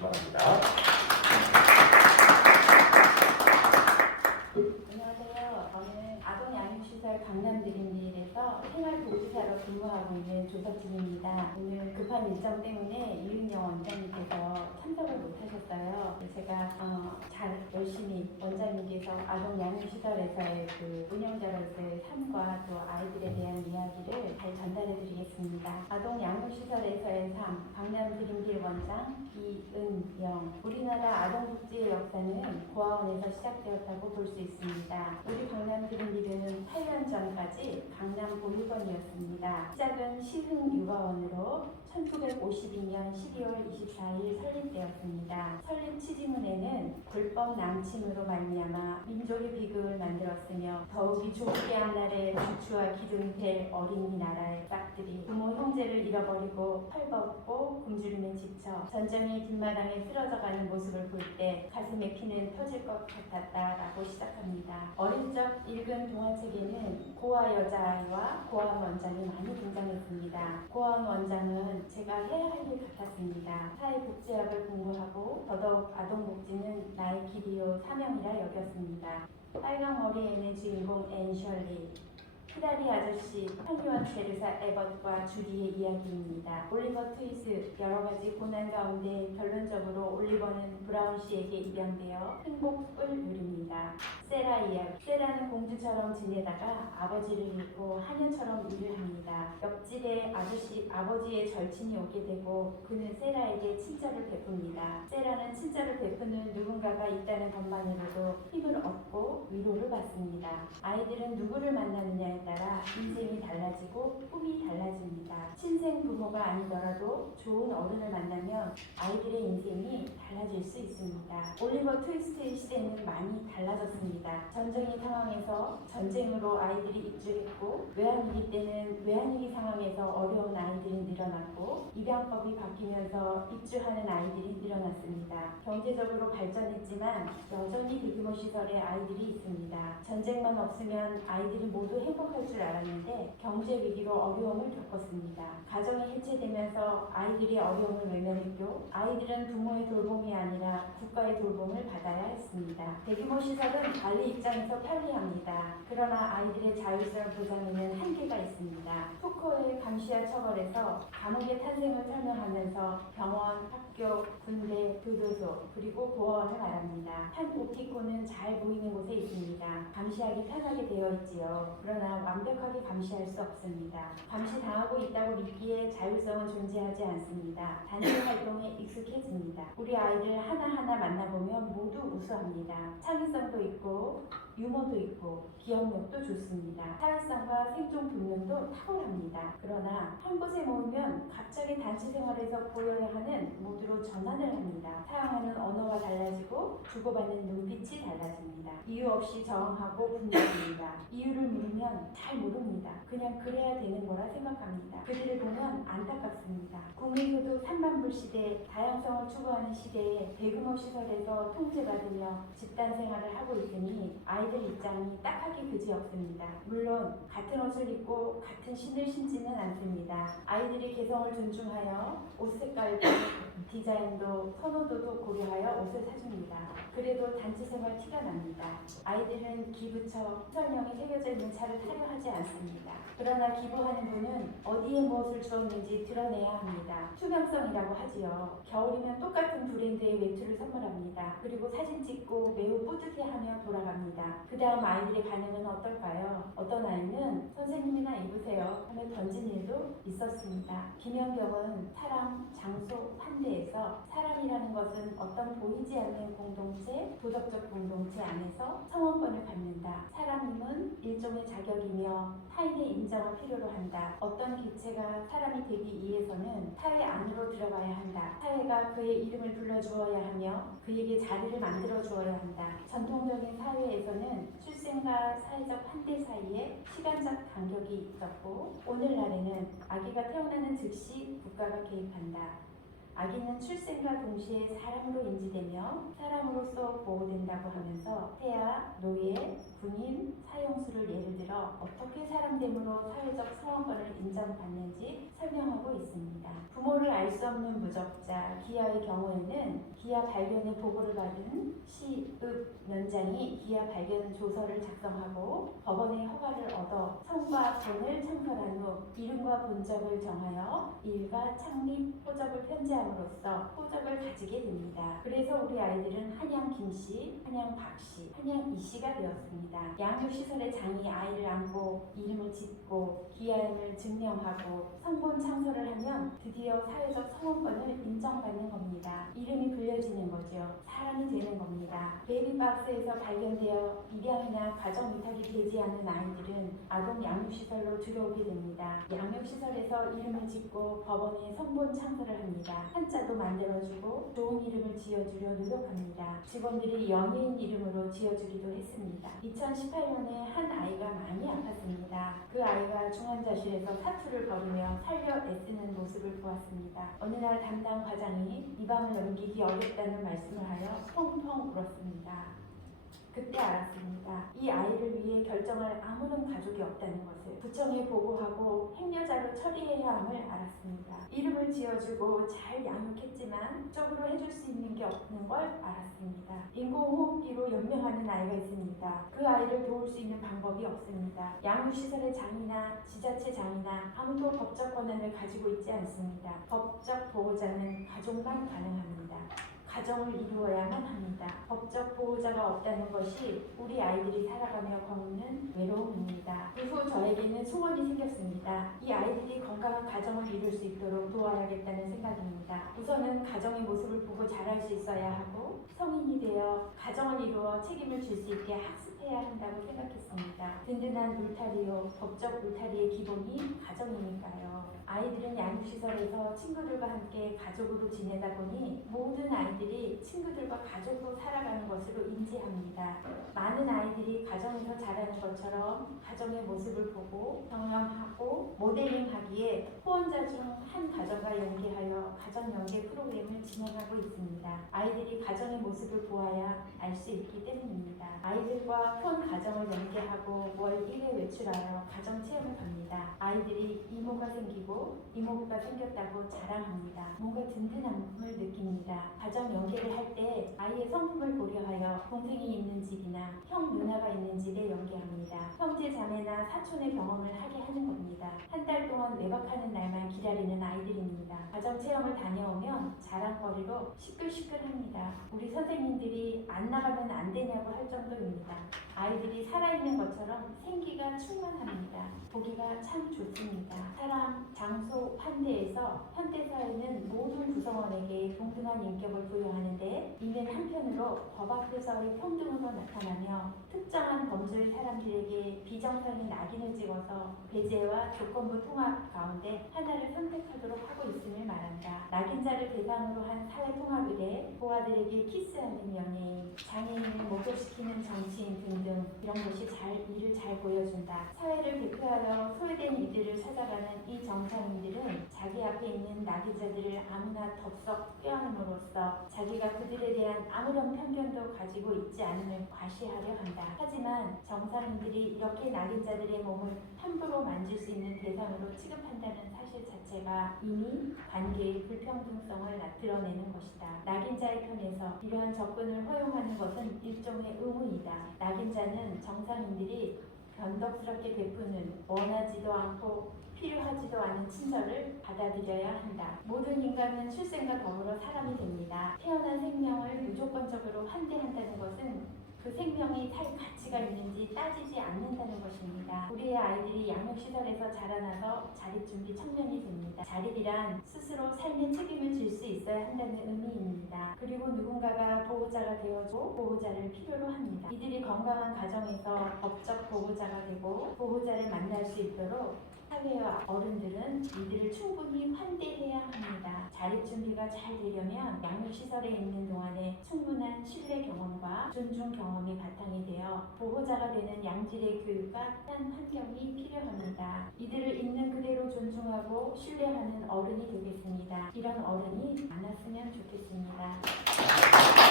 주시기 바랍니다. 안녕하세요. 저는 아동양육시설 강남드림빌에서 생활복지사로 근무하고 있는 조석진입니다. 오늘 급한 일정 때문에 이윤영 원장님께서 참석을 못하셨어요. 제가 열심히 원장님께서 아동양육시설에서의 그 운영자로서의 삶과 또 아이들에 대한 이야기를 잘 전달해드리겠습니다. 아동양육시설에서의 삶, 강남드림빌 원장 이은영. 우리나라 아동복지의 역사는 고아원에서 시작되었다고 볼 수 있습니다. 우리 강남드림빌은 8년 전까지 강남 보육원이었습니다. 시작은 시흥육아원으로 1952년 12월 24일 설립되었습니다. 설립 취지문에는 불법 남침으로 말미암아 민족의 비극을 만들었으며 더욱이 조국의 앞날에 주추와 기둥이 될 어린이 나라의 싹들이 부모 형제를 잃어버리고 헐벗고 굶주림에 지쳐 전쟁의 뒷마당에 쓰러져가는 모습을 볼 때 가슴에 피는 터질 것 같았다라고 시작합니다. 어릴 적 읽은 동화책에는 고아 여자아이와 고아원 원장이 많이 등장했습니다. 고아원 원장은 제가 해야 할 일 같았습니다. 사회복지학을 공부하고 더더욱 아동복지는 나의 길이요 사명이라 여겼습니다. 빨강 머리 애의 주인공 앤 셜리, 키다리 아저씨, 한유한 테르사 에벗과 주리의 이야기입니다. 올리버 트위스, 여러가지 고난 가운데 결론적으로 올리버는 브라운 씨에게 입양되어 행복을 누립니다. 세라 이야기. 세라는 공주처럼 지내다가 아버지를 잃고 하녀처럼 일을 합니다. 옆집에 아버지의 절친이 오게 되고 그는 세라에게 친절을 베풉니다. 세라는 친절을 베푸는 누군가가 있다는 것만으로도 힘을 얻고 위로를 받습니다. 아이들은 누구를 만나느냐에 따라 인생이 달라지고 꿈이 달라집니다. 친생 부모가 아니더라도 좋은 어른을 만나면 아이들의 인생이 달라질 수 있습니다. 올리버 트위스트의 시대는 많이 달라졌습니다. 전쟁의 상황에서 전쟁으로 아이들이 입주했고 외환위기 때는 외환위기 상황에서 어려운 아이들이 늘어났고 입양법이 바뀌면서 입주하는 아이들이 늘어났습니다. 경제적으로 발전했지만 여전히 대규모 시설에 아이들이 있습니다. 전쟁만 없으면 아이들이 모두 행복할 줄 알았는데 경제 위기로 어려움을 겪었습니다. 가정이 해체되면서 아이들이 어려움을 외면했고 아이들은 부모의 돌봄이 아니라 국가의 돌봄을 받아야 했습니다. 대규모 시설은 관리 입장에서 편리합니다. 그러나 아이들의 자율성 보장에는 한계가 있습니다. 푸코의 감시와 처벌에서 감옥의 탄생을 설명하면서 병원, 학교, 군대, 교도소 그리고 보호원을 말합니다. 한 오키코는 잘 보이는 곳에 있습니다. 감시하기 편하게 되어 있지요. 그러나 완벽하게 감시할 수 없습니다. 감시당하고 있다고 믿기에 자율성은 존재하지 않습니다. 단체 활동에 익숙해집니다. 우리 아이들 하나하나 만나보면 모두 우수합니다. 창의성도 있고 유머도 있고 기억력도 좋습니다. 사회성과 생존 본능도 탁월합니다. 그러나 한 곳에 모이면 갑자기 단체 생활에서 보여야 하는 모두로 전환을 합니다. 사용하는 언어가 달라지고 주고받는 눈빛이 달라집니다. 이유 없이 저항하고 분노합니다. 이유를 물으면 잘 모릅니다. 그냥 그래야 되는 거라 생각합니다. 그들을 보면 안타깝습니다. 국민소득 3만 불 시대, 다양성을 추구하는 시대에 대규모 시설에서 통제받으며 집단 생활을 하고 있으니 아이들 입장이 딱하기 그지없습니다. 물론 같은 옷을 입고 같은 신을 신지는 않습니다. 아이들이 개성을 존중하여 옷 색깔도 디자인도 선호도도 고려하여 옷을 사줍니다. 그래도 단체 생활 티가 납니다. 아이들은 기부처, 시설명이 새겨져 있는 차를 타려 하지 않습니다. 그러나 기부하는 분은 어디에 무엇을 주었는지 드러내야 합니다. 투명성이라고 하지요. 겨울이면 똑같은 브랜드의 외투를 선물합니다. 그리고 사진 찍고 매우 뿌듯해하며 돌아갑니다. 그 다음 아이들의 반응은 어떨까요? 어떤 아이는 선생님이나 입으세요 하며 던진 일도 있었습니다. 김연경은 사람, 장소, 환대에서 사람이라는 것은 어떤 보이지 않는 공동체, 도덕적 공동체 안에서 성원권을 갖는다. 사람임은 일종의 자격이며 타인의 인정을 필요로 한다. 어떤 개체가 사람이 되기 위해서는 사회 안으로 들어가야 한다. 사회가 그의 이름을 불러주어야 하며 그에게 자리를 만들어 주어야 한다. 전통적인 사회에서는 출생과 사회적 환대 사이에 시간적 간격이 있었고 오늘날에는 아기가 태어나는 즉시 국가가 개입한다. 아기는 출생과 동시에 사람으로 인지되며 사람으로서 보호된다고 하면서 태아, 노예, 군인, 사형수를 예를 들어 어떻게 사람됨으로 사회적 성원권을 인정받는지 설명하고 있습니다. 부모를 알 수 없는 무적자 기아의 경우에는 기아 발견의 보고를 받은 시읍 면장이 기아 발견 조서를 작성하고 법원의 허가를 얻어 성과 본을 창설한 후 이름과 본적을 정하여 일가 창립 호적을 편지함으로써 호적을 가지게 됩니다. 그래서 우리 아이들은 한양 김씨, 한양 박씨, 한양 이씨가 되었습니다. 양육시설의 장이 아이를 안고 이름을 짓고 기아임을 증명하고 성본 창설을 하면 드디어 사회적 성원권을 인정받는 겁니다. 이름이 불려지는 거죠. 사람이 되는 겁니다. 베이비박스에서 발견되어 입양이나 가정 위탁이 되지 않은 아이들은 아동 양육시설로 들어오게 됩니다. 양육시설에서 이름을 짓고 법원에 성본 창설을 합니다. 한자도 만들어주고 좋은 이름을 지어주려 노력합니다. 직원들이 연예인 이름으로 지어주기도 했습니다. 2018년에 한 아이가 많이 아팠습니다. 그 아이가 중환자실에서 사투를 벌이며 살려 애쓰는 모습을 보았습니다. 어느 날 담당 과장이 이 밤을 넘기기 어렵다는 말씀을 하여 펑펑 울었습니다. 그때 알았습니다. 이 아이를 위해 결정할 아무런 가족이 없다는 것을 구청에 보고하고 행여자로 처리해야 함을 알았습니다. 이름을 지어주고 잘 양육했지만 적으로 해줄 수 있는 게 없는 걸 알았습니다. 인공호흡기로 연명하는 아이가 있습니다. 그 아이를 도울 수 있는 방법이 없습니다. 양육시설의 장이나 지자체 장이나 아무도 법적 권한을 가지고 있지 않습니다. 법적 보호자는 가족만 가능합니다. 가정을 이루어야만 합니다. 법적 보호자가 없다는 것이 우리 아이들이 살아가며 겪는 외로움입니다. 그 후 저에게는 소원이 생겼습니다. 이 아이들이 건강한 가정을 이룰 수 있도록 도와야겠다는 생각입니다. 우선은 가정의 모습을 보고 자랄 수 있어야 하고 성인이 되어 가정을 이루어 책임을 질 수 있게 학습해야 한다고 생각했습니다. 든든한 울타리요, 법적 울타리의 기본이 가정이니까요. 아이들은 양육시설에서 친구들과 함께 가족으로 지내다 보니 모든 아이들이 친구들과 가족으로 살아가는 것으로 인지합니다. 많은 아이들이 가정에서 자라는 것처럼 가정의 모습을 보고 경험하고 모델링하기에 후원자 중 한 가정과 연계하여 가정연계 프로그램을 진행하고 있습니다. 아이들이 가정의 모습을 보아야 알 수 있기 때문입니다. 아이들과 후원 가정을 연계하고 월 1회 외출하여 가정 체험을 갑니다. 아이들이 이모가 생기고 이모부가 생겼다고 자랑합니다. 뭔가 든든함을 느낍니다. 가정 연계를 할 때 아이의 성품을 고려하여 동생이 있는 집이나 형 누나가 있는 집에 연계합니다. 형제 자매나 사촌의 경험을 하게 하는 겁니다. 한 달 동안 외박하는 날만 기다리는 아이들입니다. 가정 체험을 다녀오면 자랑거리로 시끌시끌합니다. 우리 선생님들이 안 나가면 안 되냐고 할 정도입니다. 아이들이 살아있는 것처럼 생기가 충만합니다. 보기가 참 좋습니다. 사람, 장소, 환대에서 현대사회는 모든 구성원에게 동등한 인격을 부여하는데 이는 한편으로 법 앞에서의 평등으로 나타나며 특정한 범죄의 사람들에게 비정상인 낙인을 찍어서 배제와 조건부 통합 가운데 하나를 선택하도록 하고 있음을 말한다. 낙인자를 대상으로 한 사회 통합 이래 고아들에게 키스하는 연예인, 장애인을 목욕시키는 정치인 등등 이런 것이 일을 잘 보여준다. 사회를 대표하여 소외된 이들을 찾아가는 이 정상인들은 자기 앞에 있는 낙인자들을 아무나 덥석 껴안음으로써 자기가 그들에 대한 아무런 편견도 가지고 있지 않음을 과시하려 한다. 하지만 정상인들이 이렇게 낙인자들의 몸을 함부로 만질 수 있는 대상으로 취급한다는 사실 자체가 이미 관계의 불평등성을 드러내는 것이다. 낙인자의 편에서 이러한 접근을 허용하는 것은 일종의 의무이다. 낙인자는 정상인들이 변덕스럽게 베푸는 원하지도 않고 필요하지도 않은 친절을 받아들여야 한다. 모든 인간은 출생과 더불어 사람이 됩니다. 태어난 생명을 무조건적으로 환대한다는 것은 그 생명이 살 가치가 있는지 따지지 않는다는 것입니다. 우리의 아이들이 양육시설에서 자라나서 자립준비 청년이 됩니다. 자립이란 스스로 삶의 책임을 질 수 있어야 한다는 의미입니다. 그리고 누군가가 보호자가 되어줘 보호자를 필요로 합니다. 이들이 건강한 가정에서 법적 보호자가 되고 보호자를 만날 수 있도록 사회와 어른들은 이들을 충분히 환대해야 합니다. 자립준비가 잘 되려면 양육시설에 있는 동안에 충분한 신뢰 경험과 존중 경험이 바탕이 되어 보호자가 되는 양질의 교육과 한 환경이 필요합니다. 이들을 있는 그대로 존중하고 믿고 신뢰하는 어른이 되겠습니다. 이런 어른이 많았으면 좋겠습니다.